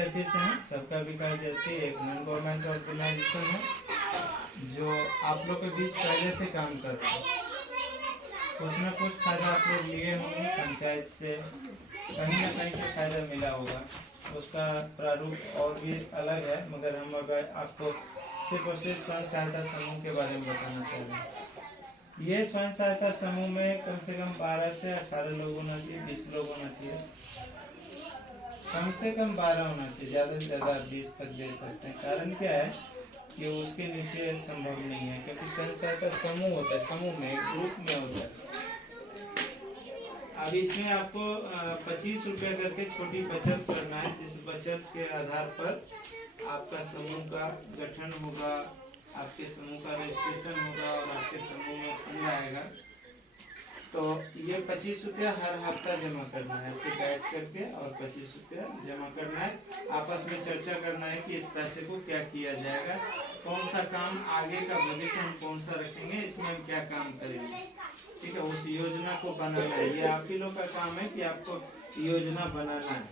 सबका विकास जयते एक नॉन गवर्नमेंट ऑर्गेनाइजेशन है जो आप लोग के बीच पहले से काम करता है। कुछ न कुछ फायदा आप लोग लिए होंगे पंचायत से, कहीं ना कहीं से फायदा मिला होगा। उसका प्रारूप और भी अलग है, मगर हम अगर आपको सिर्फ और सिर्फ स्वयं सहायता समूह के बारे में बताना चाह रहे हैं। ये स्वयं सहायता समूह में कम से कम 12 से 18 लोग होना चाहिए, 20 लोग होना चाहिए, कम से कम 12 होना चाहिए, ज़्यादा से ज़्यादा 20 तक दे सकते हैं। कारण क्या है कि उसके नीचे संभव नहीं है, क्योंकि स्वयं सहायता समूह होता है, समूह में एक ग्रुप में होता है। अब इसमें आपको 25 रुपये करके छोटी बचत करना है, जिस बचत के आधार पर आपका समूह का गठन होगा, आपके समूह का रजिस्ट्रेशन होगा और आपके समूह में फंड आएगा। तो ये 25 रुपया हर हफ्ता जमा करना है, ऐसे बैठ करके और 25 रुपया जमा करना है। आपस में चर्चा करना है कि इस पैसे को क्या किया जाएगा, कौन सा काम आगे का भविष्य हम कौन सा रखेंगे, इसमें हम क्या काम करेंगे। ठीक है, उस योजना को बनाना है। ये आप ही लोग का काम है कि आपको योजना बनाना है।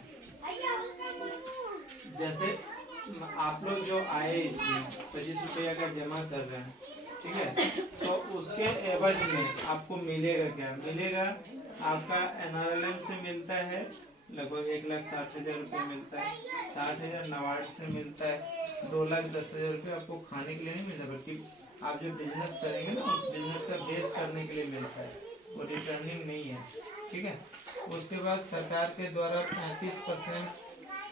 जैसे आप लोग जो आए इसमें 25 रुपया का जमा कर रहे हैं, ठीक है, तो उसके एवज में आपको मिलेगा क्या? मिलेगा आपका NRLM से मिलता है लगभग 1,60,000 रुपये मिलता है, 60,000 नाबार्ड से मिलता है, 2,10,000 रुपये आपको खाने के लिए नहीं मिलता, बल्कि आप जो बिजनेस करेंगे ना उस बिजनेस का बेस करने के लिए मिलता है, वो रिटर्निंग नहीं है। ठीक है, उसके बाद सरकार के द्वारा 35%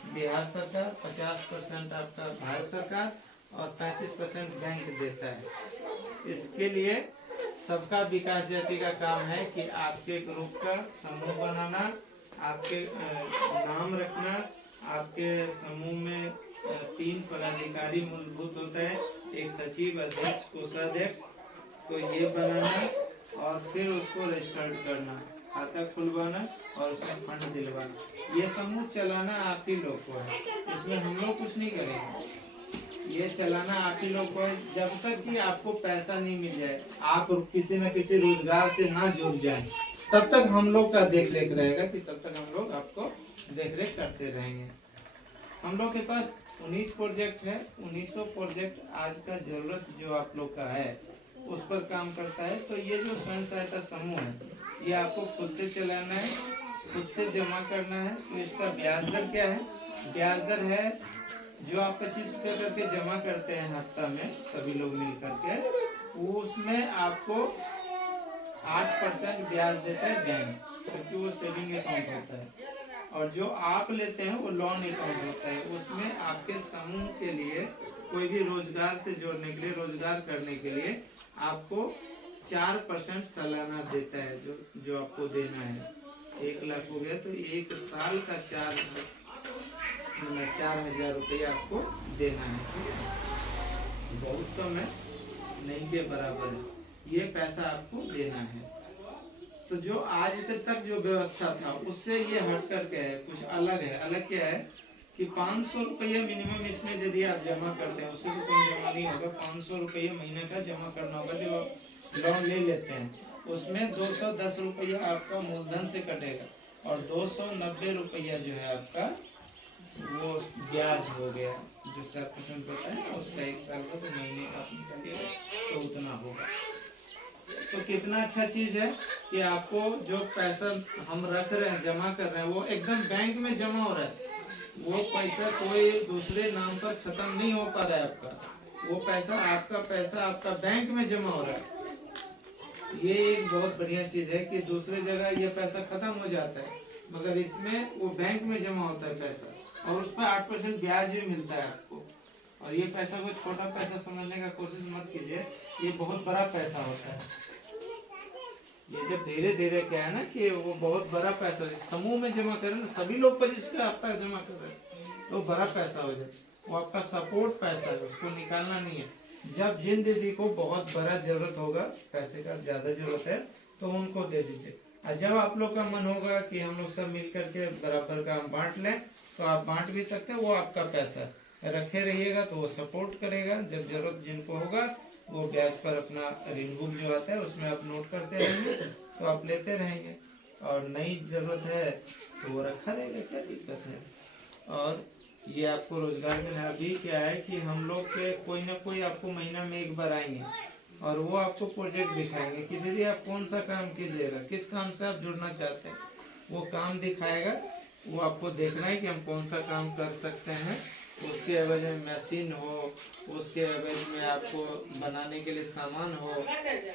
बिहार सरकार, 50% आपका भारत सरकार और 35% बैंक देता है। इसके लिए सबका विकास जयते का काम है कि आपके ग्रुप का समूह बनाना, आपके नाम रखना, आपके समूह में 3 पदाधिकारी मूलभूत होता है, एक सचिव, अध्यक्ष, कोषाध्यक्ष, तो ये बनाना और फिर उसको रजिस्टर्ड करना, खाता खुलवाना और उसमें फंड दिलवाना। ये समूह चलाना आप ही लोग को है, इसमें हम लोग कुछ नहीं करेंगे, ये चलाना आप ही लोग को है। जब तक कि आपको पैसा नहीं मिल जाए, आप किसी न किसी रोजगार से ना जुड़ जाए, तब तक हम लोग का देख रेख रहेगा, कि तब तक हम लोग आपको देख रेख करते रहेंगे। हम लोग के पास 19 प्रोजेक्ट है, 1900 प्रोजेक्ट आज का जरूरत जो आप लोग का है उस पर काम करता है। तो ये जो स्वयं सहायता समूह है, ये आपको खुद से चलाना है, खुद से जमा करना है। तो इसका ब्याज दर क्या है? ब्याज दर है जो आप 25 रुपये करके जमा करते हैं हफ्ता में, सभी लोग मिल करके, उसमें आपको 8% ब्याज देता है बैंक, क्योंकि वो सेविंग अकाउंट होता है। और जो आप लेते हैं वो लोन अकाउंट होता है, उसमें आपके समूह के लिए कोई भी रोजगार से जोड़ने के लिए, रोजगार करने के लिए आपको 4% सालाना देता है, जो आपको देना है। 1 लाख हो गया तो 1 साल का 4,000 रुपया आपको देना है। ठीक है, बहुत कम है, नहीं के बराबर है, ये पैसा आपको देना है। तो जो आज तक जो व्यवस्था था उससे ये हट करके है, कुछ अलग है। अलग क्या है कि 500 रुपया मिनिमम इसमें यदि आप जमा करते हैं, उससे तो कोई जमा नहीं होगा, 500 रुपया महीने का जमा करना होगा। जो लोन ले लेते हैं उसमें 210 रुपया आपका मूलधन से कटेगा और 290 रुपया जो है आपका वो ब्याज हो गया, जो 7% होता है ना उसका 1 साल का, तो महीने का निकलेगा तो उतना होगा। तो कितना अच्छा चीज है कि आपको जो पैसा हम रख रहे हैं, जमा कर रहे हैं, वो एकदम बैंक में जमा हो रहा है। वो पैसा कोई दूसरे नाम पर खत्म नहीं हो पा रहा है आपका, वो पैसा आपका बैंक में जमा हो रहा है। ये एक बहुत बढ़िया चीज है कि दूसरे जगह ये पैसा खत्म हो जाता है, मगर इसमें वो बैंक में जमा होता है पैसा, और उस पर 8% ब्याज भी मिलता है आपको। और ये पैसा को छोटा पैसा समझने का कोशिश मत कीजिए, ये बहुत बड़ा पैसा होता है। ये जब धीरे धीरे क्या है ना कि वो बहुत बड़ा पैसा समूह में जमा करें ना, सभी लोग 25 रुपया हफ्ता जमा कर रहे हैं तो बड़ा पैसा हो जाए। वो आपका सपोर्ट पैसा है, उसको निकालना नहीं है। जब जिन दीदी को बहुत बड़ा जरूरत होगा, पैसे का ज्यादा जरूरत है, तो उनको दे दीजिए। और जब आप लोग का मन होगा कि हम लोग सब मिल करके बराबर का हम बांट लें, तो आप बांट भी सकते हैं, वो आपका पैसा रखे रहिएगा तो वो सपोर्ट करेगा। जब जरूरत जिनको होगा वो ब्याज पर अपना ऋण बुक जो आता है उसमें आप नोट करते रहेंगे, तो आप लेते रहेंगे, और नई जरूरत है तो वो रखा रहेगा, क्या दिक्कत है। और ये आपको रोजगार में अभी क्या है कि हम लोग के कोई ना कोई आपको महीना में एक बार आएंगे और वो आपको प्रोजेक्ट दिखाएंगे कि दीदी आप कौन सा काम कीजिएगा, किस काम से आप जुड़ना चाहते हैं, वो काम दिखाएगा। वो आपको देखना है कि हम कौन सा काम कर सकते हैं। उसके एवज में मशीन हो, उसके एवज में आपको बनाने के लिए सामान हो,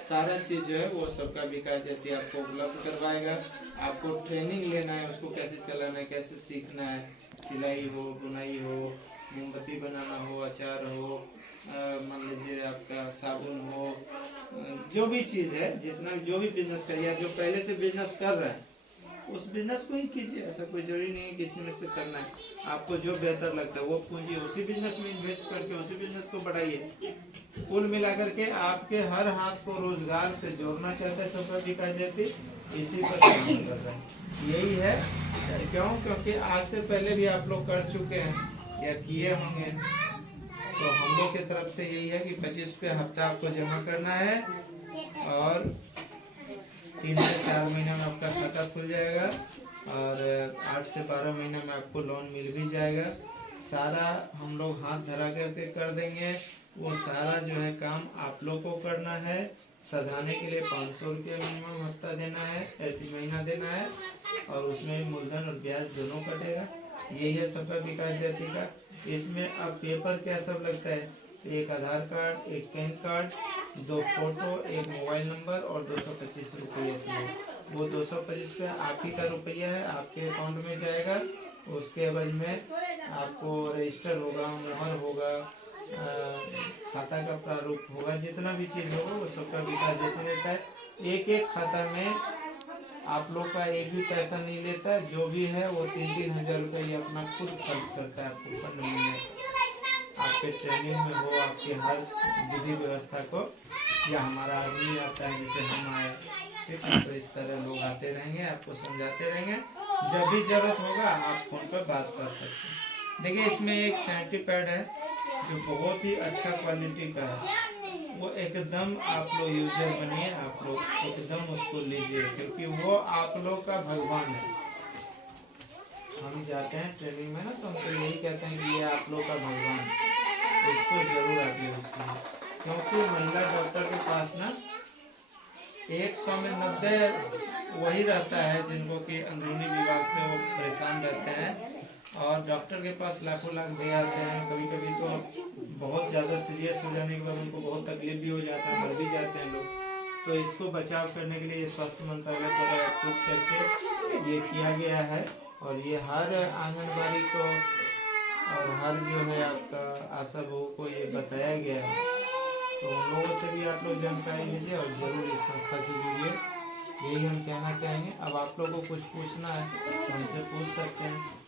सारा चीज़ जो है वो सबका विकास जैसे आपको उपलब्ध करवाएगा। आपको ट्रेनिंग लेना है, उसको कैसे चलाना है, कैसे सीखना है, सिलाई हो, बुनाई हो, मोमबत्ती बनाना हो, अचार हो, मान लीजिए आपका साबुन हो, जो भी चीज़ है, जितना जो भी बिजनेस करिए, जो पहले से बिजनेस कर रहे हैं उस बिजनेस को ही कीजिए। ऐसा कोई जरूरी नहीं है किसी में से करना है। आपको जो बेहतर लगता है वो पूंजी उसी बिजनेस में इन्वेस्ट करके उसी बिजनेस को बढ़ाइए। कुल मिलाकर के आपके हर हाथ को रोजगार से जोड़ना चाहते हैं सबका विकास जैसे इसी पर काम कर रहे हैं। यही है क्यों, क्योंकि आज से पहले भी आप लोग कर चुके हैं या किए होंगे। तो हम लोग की तरफ से यही है कि 25 रुपये हफ्ता आपको जमा करना है और 3 से 4 महीने में आपका खाता खुल जाएगा और 8 से 12 महीने में आपको लोन मिल भी जाएगा। सारा हम लोग हाथ धरा करके कर देंगे। वो सारा जो है काम आप लोग को करना है। सधाने के लिए 500 रुपये मिनिमम हफ्ता देना है, महीना देना है और उसमें भी मूलधन और ब्याज दोनों कटेगा। यही है सबका विकास जाति का। इसमें अब पेपर क्या सब लगता है, एक आधार कार्ड, एक पैन कार्ड, 2 फोटो, एक मोबाइल नंबर और 225 रुपये चाहिए। वो 225 रुपये आप ही का रुपया है, आपके अकाउंट में जाएगा। उसके एवज में आपको रजिस्टर होगा, मोहर होगा, खाता का प्रारूप होगा, जितना भी चीज़ होगा वो सबका विकास देते रहता है। एक एक खाता में आप लोग का एक भी पैसा नहीं लेता है। जो भी है वो 3-3 हज़ार रुपये अपना खुद खर्च करता है आपको फंड मिलने, आपके ट्रेनिंग में हो, आपके हर विधि व्यवस्था को। या हमारा आदमी आता है जैसे हम आए, ठीक है, तो इस तरह लोग आते रहेंगे, आपको समझाते रहेंगे। जब भी जरूरत होगा आप फोन पर बात कर सकते हैं। देखिए इसमें एक सैनिटरी पैड है जो बहुत ही अच्छा क्वालिटी का है। वो एकदम आप लोग यूजर बनिए, आप लोग एकदम उसको लीजिए क्योंकि वो आप लोग का भगवान है। हम जाते हैं ट्रेनिंग में ना तो हमको यही कहते हैं कि ये आप लोग का भगवान है, इसको जरूर आप यूज कीजिए। क्योंकि महिला डॉक्टर के पास ना 100 में 90 वही रहता है जिनको कि अंदरूनी विभाग से वो परेशान रहते हैं और डॉक्टर के पास लाखों लाख दे आते हैं। कभी कभी तो बहुत ज़्यादा सीरियस हो जाने के बाद उनको बहुत तकलीफ भी हो जाता है, मर भी जाते हैं लोग। तो इसको बचाव करने के लिए स्वास्थ्य मंत्रालय द्वारा कुछ करके ये किया गया है और ये हर आंगनबाड़ी को और हर जो है आपका आशा बहू को ये बताया गया है। तो उन लोगों से भी आप लोग जानकारी लीजिए और ज़रूर इस संस्था से जुड़िए। यही हम कहना चाहेंगे। अब आप लोगों को कुछ पूछना है तो हमसे पूछ सकते हैं।